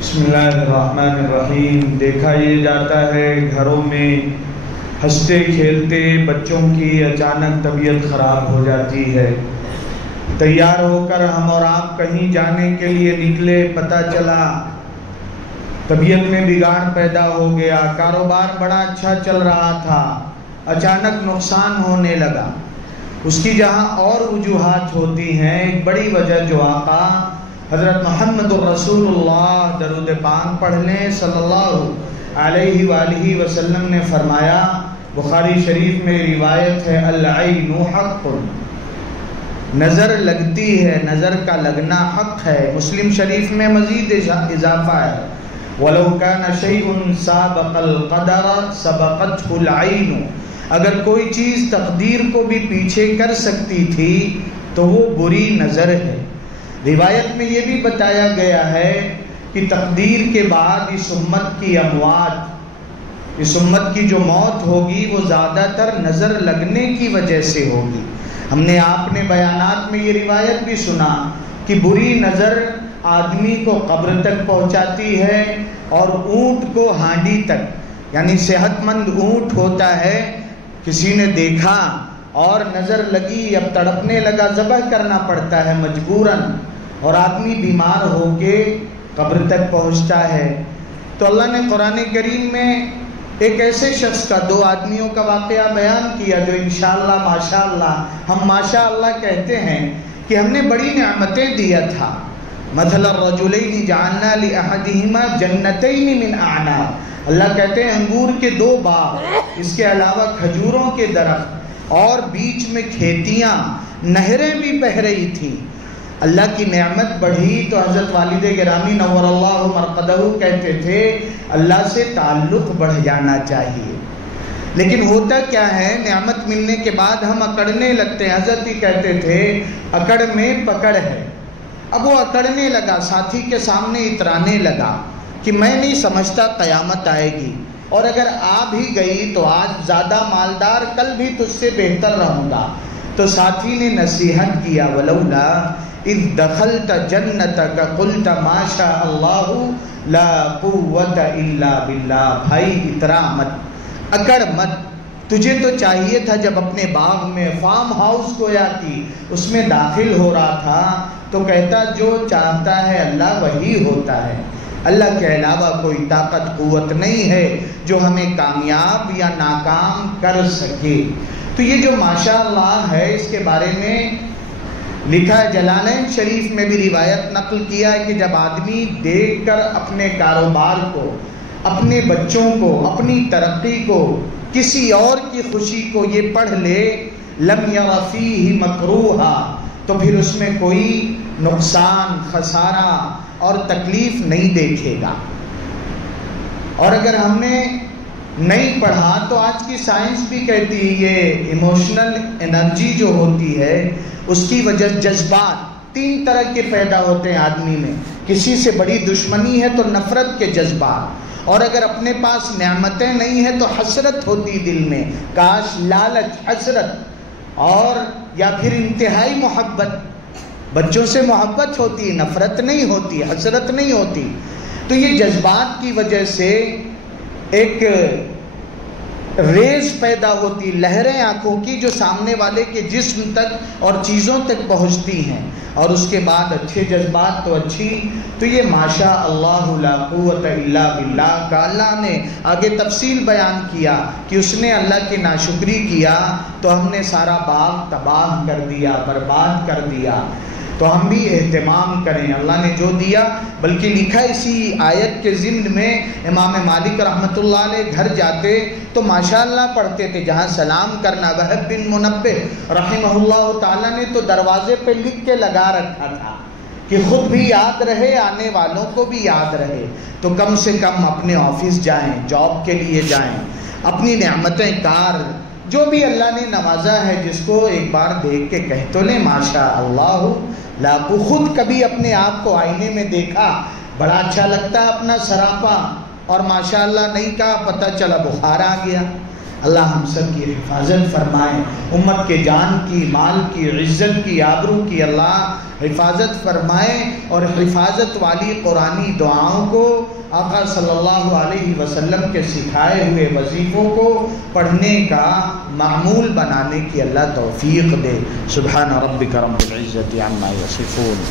بسم اللہ الرحمن الرحیم۔ دیکھا یہ جاتا ہے گھروں میں ہنستے کھیلتے بچوں کی اچانک طبیعت خراب ہو جاتی ہے۔ تیار ہو کر ہم اور آپ کہیں جانے کے لیے نکلے، پتہ چلا طبیعت میں بگاڑ پیدا ہو گیا، کاروبار بڑا اچھا چل رہا تھا، اچانک نقصان ہونے لگا۔ اس کی جہاں اور وجوہات ہوتی ہیں، ایک بڑی وجہ جو آقا حضرت محمد الرسول اللہ درود پاک پڑھ لیں صلی اللہ علیہ وآلہ وسلم نے فرمایا، بخاری شریف میں روایت ہے، العین حق، نظر لگتی ہے، نظر کا لگنا حق ہے۔ مسلم شریف میں مزید اضافہ ہے، وَلَوْ كَانَ شَيْءٌ سَابَقَ الْقَدَرَ سَبَقَتْهُ الْعَيْنُ، اگر کوئی چیز تقدیر کو بھی پیچھے کر سکتی تھی تو وہ بری نظر ہے۔ روایت میں یہ بھی بتایا گیا ہے کہ تقدیر کے بعد اس امت کی اموات، اس امت کی جو موت ہوگی وہ زیادہ تر نظر لگنے کی وجہ سے ہوگی۔ ہم نے آپ نے بیانات میں یہ روایت بھی سنا کہ بری نظر آدمی کو قبر تک پہنچاتی ہے اور اونٹ کو ہانڈی تک، یعنی صحت مند اونٹ ہوتا ہے، کسی نے دیکھا اور نظر لگی، اب تڑپنے لگا، ذبح کرنا پڑتا ہے مجبوراً، اور آدمی بیمار ہو کے قبر تک پہنچتا ہے۔ تو اللہ نے قرآن کریم میں ایک ایسے شخص کا، دو آدمیوں کا واقعہ بیان کیا جو انشاءاللہ ماشاءاللہ ہم ماشاءاللہ کہتے ہیں کہ ہم نے بڑی نعمتیں دیا تھا۔ مثل الرجلین جعلنا لأحدہما جنتین من اعناب، اللہ کہتے ہیں انگور کے دو باغ، اس کے علاوہ کھجوروں کے درخت اور بیچ میں کھیتیاں، نہریں بھی بہہ رہی تھیں۔ اللہ کی نعمت بڑھی تو حضرت والد گرامی نور اللہ مرقدہ کہتے تھے اللہ سے تعلق بڑھ جانا چاہیے، لیکن ہوتا کیا ہے، نعمت ملنے کے بعد ہم اکڑنے لگتے ہیں۔ حضرت ہی کہتے تھے اکڑ میں پکڑ ہے۔ اب وہ اکڑنے لگا، ساتھی کے سامنے اترانے لگا کہ میں نہیں سمجھتا قیامت آئے گی، اور اگر آ بھی گئی تو آج زیادہ مالدار، کل بھی تجھ سے بہتر رہوں گا۔ تو ساتھی نے نصیحت کیا، وَلَوْلَا اِذْ دَخَلْتَ جَنَّتَكَ قُلْتَ مَا شَاءَ اللَّهُ لَا قُوَّةَ إِلَّا بِاللَّهِ، بھائی اترا مت، اکڑ مت، تجھے تو چاہیے تھا جب اپنے باغ میں فارم ہاؤس گویا کی اس میں داخل ہو رہا تھا تو کہتا جو چاہتا ہے اللہ وہی ہوتا ہے، اللہ کے علاوہ کوئی طاقت قوت نہیں ہے جو ہمیں کامیاب یا ناکام کر سکے۔ تو یہ جو ماشاءاللہ ہے اس کے بارے میں لکھا ہے، جلالین شریف میں بھی روایت نقل کیا ہے کہ جب آدمی دیکھ کر اپنے کاروبار کو، اپنے بچوں کو، اپنی ترقی کو، کسی اور کی خوشی کو یہ پڑھ لے، لم یر فیہ مکروہا، تو پھر اس میں کوئی نقصان، خسارہ اور تکلیف نہیں دیکھے گا۔ اور اگر ہم نے نہیں پڑھا تو آج کی سائنس بھی کہتی ہے یہ ایموشنل انرجی جو ہوتی ہے اس کی وجہ، جذبات تین طرح کے پیدا ہوتے ہیں آدمی میں، کسی سے بڑی دشمنی ہے تو نفرت کے جذبات، اور اگر اپنے پاس نعمتیں نہیں ہیں تو حسرت ہوتی دل میں، کاش، لالچ، حسرت، اور یا پھر انتہائی محبت، بچوں سے محبت ہوتی، نفرت نہیں ہوتی، حسرت نہیں ہوتی۔ تو یہ جذبات کی وجہ سے ایک ریز پیدا ہوتی، لہریں آنکھوں کی جو سامنے والے کے جسم تک اور چیزوں تک پہنچتی ہیں، اور اس کے بعد اچھے جذبات تو اچھی۔ تو یہ ماشاء اللہ لا قوت الا باللہ کا اللہ نے آگے تفصیل بیان کیا کہ اس نے اللہ کی ناشکری کیا تو ہم نے سارا باغ تباہ کر دیا، برباد کر دیا۔ تو ہم بھی اہتمام کریں، اللہ نے جو دیا، بلکہ لکھا اسی آیت کے ضمن میں امام مالک رحمۃ اللہ علیہ گھر جاتے تو ماشاءاللہ پڑھتے تھے، جہاں سلام کرنا، وہب بن منبہ رحمہ اللہ تعالیٰ نے تو دروازے پہ لکھ کے لگا رکھا تھا کہ خود بھی یاد رہے، آنے والوں کو بھی یاد رہے۔ تو کم سے کم اپنے آفس جائیں، جاب کے لیے جائیں، اپنی نعمتیں کار جو بھی اللہ نے نوازا ہے جس کو ایک بار دیکھ کے کہہ تو لیں ماشاء اللہ لا۔ خود کبھی اپنے آپ کو آئینے میں دیکھا، بڑا اچھا لگتا ہے اپنا سراپا، اور ماشاءاللہ نہیں کہا، پتہ چلا بخار آ گیا، اللہ ہم سب کی حفاظت فرمائے، امت کے جان کی، مال کی، عزت کی، آبرو کی اللہ حفاظت فرمائے، اور حفاظت والی قرآنی دعاؤں کو آقا صلی اللہ علیہ وسلم کے سکھائے ہوئے وظیفوں کو پڑھنے کا معمول بنانے کی اللہ توفیق دے۔ سبحان ربک رب العزت عما یصفون۔